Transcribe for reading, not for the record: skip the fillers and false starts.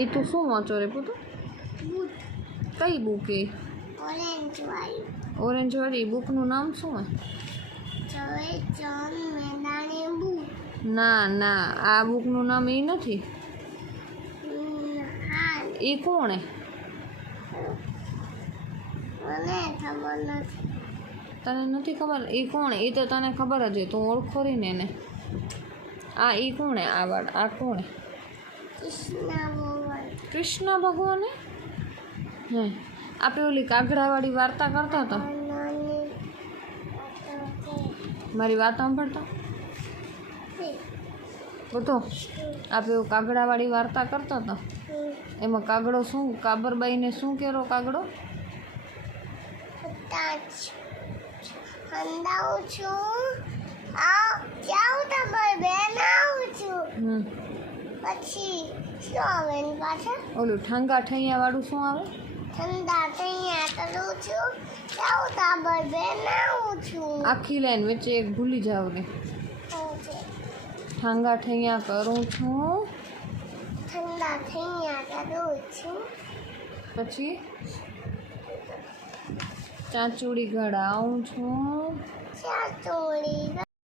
એ તો શું વાંચો રે પુતું? કઈ બુક એ? ઓરેન્જ વાળી બુકનું નામ શું હે? ના ના, આ બુકનું નામ એ નથી. એ કોણ હે? તને નથી ખબર? એ કોણ? એ તો તને ખબર જ હોય, તું ઓળખો રહી ને એને. આ એ કોણ હે? આ કોણ હે? કૃષ્ણ ભગવાન હે? આપણે ઓલી કાગડાવાળી વાર્તા કરતા હતા. મારી વાત સાંભળતા બધો આપણે કાગડાવાળી વાર્તા કરતા હતા. એમાં કાગડો શું, કાબરબાઈને શું કહેરો કાગડો? ઓલું ઠાંગા ઠૈયા વાળું શું આવે? આખી લાઈન વચ્ચે એક ભૂલી જાવ ને. ઠાંગા ઠૈયા કરું છું. પછી ચાંચુડી ઘડાવું છું.